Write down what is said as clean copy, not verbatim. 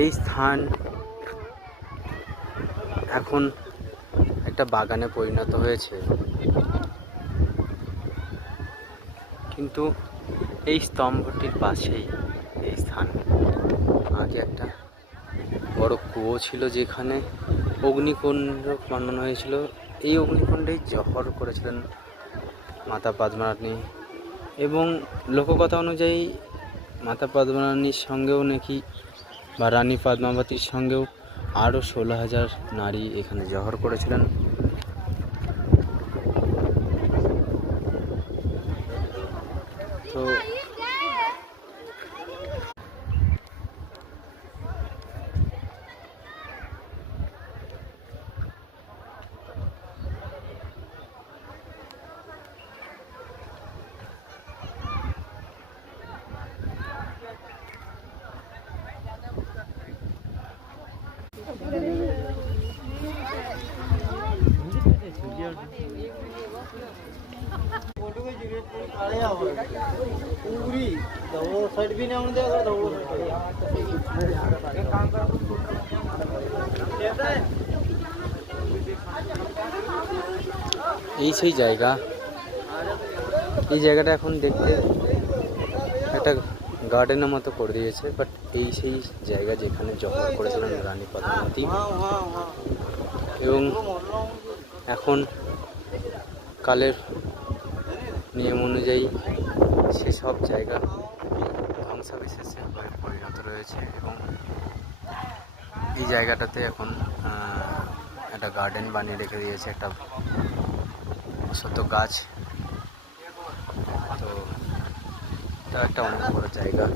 এই স্থান এখন একটা বাগানে পরিণত হয়েছে, কিন্তু এই স্তম্ভটির পাশেই এই স্থান। আগে একটা বড় কুয়ো ছিল, যেখানে অগ্নিকুণ্ড বানানো হয়েছিল। এই অগ্নিকুণ্ডেই জহর করেছিলেন মাতা পদ্মারানী, এবং লোককথা অনুযায়ী মাতা পদ্মারানীর সঙ্গেও নাকি, বা রানী পদ্মাবতীর সঙ্গেও আরও 16,000 নারী এখানে জহর করেছিলেন। তো এই সেই জায়গা। এই জায়গাটা এখন দেখতে একটা গার্ডেনের মতো করে দিয়েছে, বাট এই সেই জায়গা যেখানে জহর করেছিলেন রানী পদ্মাবতী। এবং এখন কালের নিয়ম অনুযায়ী সেসব জায়গা ধ্বংসাবশেষে পরিণত রয়েছে, এবং এই জায়গাটাতে এখন একটা গার্ডেন বানিয়ে রেখে দিয়েছে, একটা শত গাছ। তো এটা একটা অনেক বড় জায়গা।